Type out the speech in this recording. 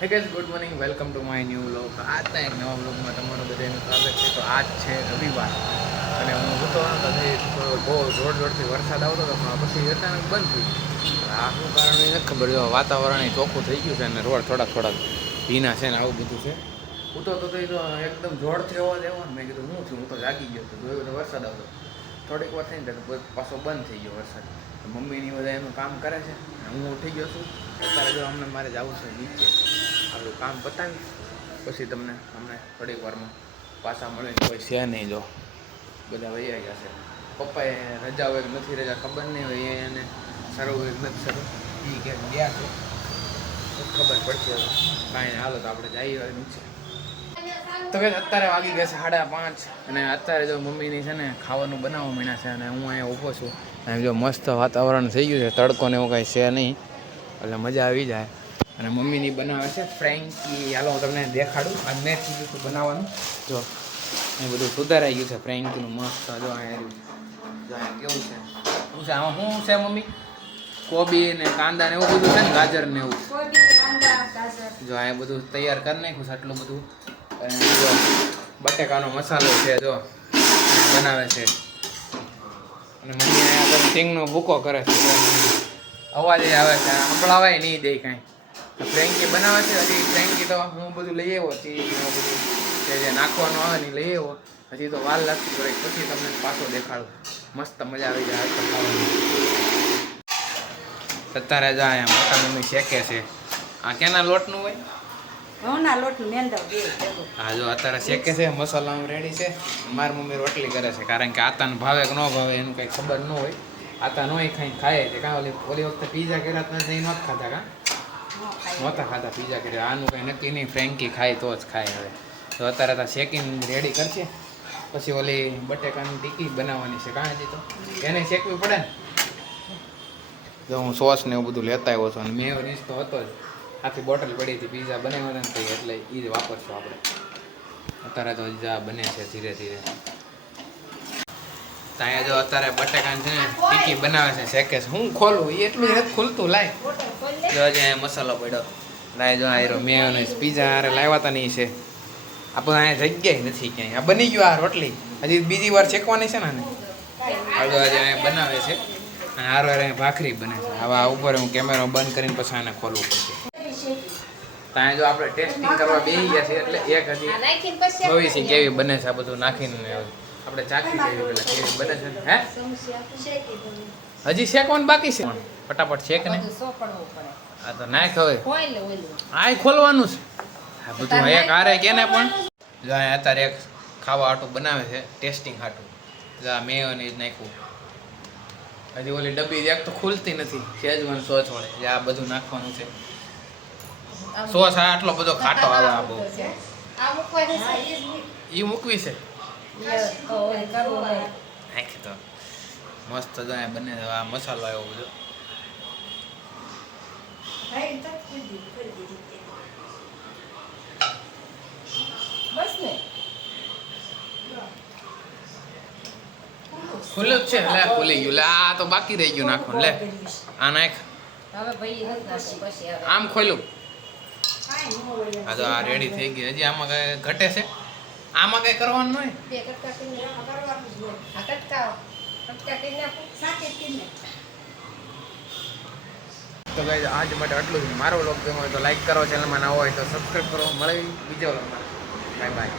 હે guys, good morning, welcome to my new vlog. આજના એક નવા વ્લોગમાં તમારું બધાનું સ્વાગત છે. તો આજ છે રવિવાર અને હું હતો બહુ જોરથી વરસાદ આવતો હતો, પણ પછી અચાનક બંધ થઈ ગયું. આ શું કારણ એ નથી ખબર. જો વાતાવરણ ચોખ્ખું થઈ ગયું છે અને રોડ થોડાક ભીના છે ને આવું બધું છે. ઉઠો તો એકદમ જોરથી અવાજ આવ્યો ને મેં કીધું શું થયું, હું તો જાગી ગયો હતો. જોયું તો વરસાદ આવતો થોડીક વાર થઈને પાછો બંધ થઈ ગયો વરસાદ. મમ્મીની બધા એનું કામ કરે છે, હું ઉઠી ગયો છું. અત્યારે જો અમને મારે જવું છે નીચે, આપણું કામ પતાવી પછી તમને અમને થોડીક વારમાં પાછા મળે. કોઈ છે નહીં, જો બધા વૈયા ગયા છે. પપ્પાએ રજા હોય કે નથી રજા ખબર નહીં હોય, એને સારું હોય કે નથી સારું એ ક્યાંક ગયા છે ખબર પડશે. કાંઈ હાલો તો આપણે જઈએ હોય નીચે. તો કે અત્યારે વાગી ગયા છે 5:30 અને અત્યારે જો મમ્મીની છે ને ખાવાનું બનાવવા માંડ્યા છે અને હું અહીંયા ઊભો છું. અને જો મસ્ત વાતાવરણ થઈ ગયું છે, તડકો ને એવું કાંઈ છે નહીં, એટલે મજા આવી જાય. અને મમ્મીની બનાવે છે ફ્રેન્કી. હાલો હું તમને દેખાડું. આ મેં કીધું હતું બનાવવાનું. જો એ બધું સુધારાઈ ગયું છે ફ્રેન્કીનું મસ્ત. જો અહીંયા કેવું છે, શું છે આમાં, શું છે મમ્મી? કોબી ને કાંદા ને એવું બધું છે ને, ગાજર ને એવું. જો આ બધું તૈયાર કરી નાખ્યું છે આટલું બધું. જો બટેકાનો મસાલો છે, જો બનાવે છે. અને મમ્મી અહીંયા સિંગનો ભૂકો કરે છે. અવાજ આવે છે, સંભળાવાય નહીં દે કાંઈ. ફ્રેન્કી બનાવે છે. હજી ફ્રેન્કી તો હું બધું લઈ આવ્યો, ચીઝ બધું જે નાખવાનું આવે ને લઈ આવ્યો. હજી તો વાર લાગતી પડે, પછી તમને પાછો દેખાડું. મસ્ત મજા આવી જાય ખાવાની. અત્યારે જ અહીંયા મોટા મમ્મી શેકે છે. આ કેના લોટનું હોય? હા, જો અત્યારે શેકે છે, મસાલા રેડી છે. મારી મમ્મી રોટલી કરે છે, કારણ કે આતાને ભાવે કે ન ભાવે એનું કંઈ ખબર ન હોય. આતા નો ખાય છે. કાં ઓલી વખતે પીઝા કર્યા તો એ નહોતા ખાતા, કાં નહોતા ખાતા પીઝા કર્યા. આનું કંઈ નક્કી નહીં, ફ્રેન્કી ખાય તો જ ખાય. હવે તો અત્યારે તો શેકીને રેડી કરશે, પછી ઓલી બટેકાની ટીકી બનાવવાની છે. કાં હજી તો એને શેકવી પડે ને. જો હું સોસ ને એવું બધું લેતા આવ્યો છું અને મેયોનીઝ તો હતો જ, આખી બોટલ પડી હતી પીઝા બનાવવાના નથી, એટલે એ જ વાપરશું આપણે. અત્યારે તો જ બને છે ધીરે ધીરે. ત્યાં જો અત્યારે બટેકાની છે ને ટીકી બનાવે છે, શેકે છે. હું ખોલું એ એટલું નથી ખુલતું. લાય જો અહીંયા મસાલો પડ્યો. લાય જો આ મેયોનીઝ પીઝા અરે લાવ્યા હતા નહીં છે. આપણે અહીંયા જગ્યાએ નથી ક્યાંય. આ બની ગયું. આ રોટલી હજી બીજી વાર શેકવાની છે ને. આજે અહીંયા બનાવે છે અને હારે ભાખરી બને છે. હવે આ ઉપર હું કેમેરો બંધ કરીને પછી આને ખોલવું પડશે. ત્યાં જો આપણે ટેસ્ટિંગ કરવા બેસી ગયા છે, એટલે એક હજી જોઈ છે કેવી બને છે. આ બધું નાખીને આપણે ચાખી લેવી પેલા કેવી બને છે. હે હજી શેકવાનું બાકી છે, ફટાફટ શેક ને. આ તો નાખ હવે, આ ખોલવાનું છે. આ બધું એક હારે કે ને પણ જો અત્યારે એક ખાવા હાટું બનાવે છે, ટેસ્ટિંગ હાટું. મેયોનીઝ નાખ્યું. હજી ઓલી ડબ્બી એક તો ખુલતી નથી. શેઝવાન સોસ વળે જે આ બધું નાખવાનું છે. સોસ આટલો બધો ખાટો આવે. આ બહુ એ મૂકવી છે. નાખી તો મસ્ત બને. આ મસાલો આવ્યો બધો. ખુલ્લું જ છે. લે ખુલી ગયું. લે આ તો બાકી રહી ગયું નાખવાનું. લે આ નાખ. આમ ખોલ્યું. હા તો આ રેડી થઈ ગઈ. હજી આમાં કઈ ઘટે છે? આમાં કઈ કરવાનું હોય? તો ગાઈસ આજ માટે આટલું જ. મારો વ્લોગ ગમ્યો હોય તો લાઈક કરો, ચેનલમાં ના હોય તો સબસ્ક્રાઈબ કરો. મળે બીજો વ્લોગમાં. Bye bye.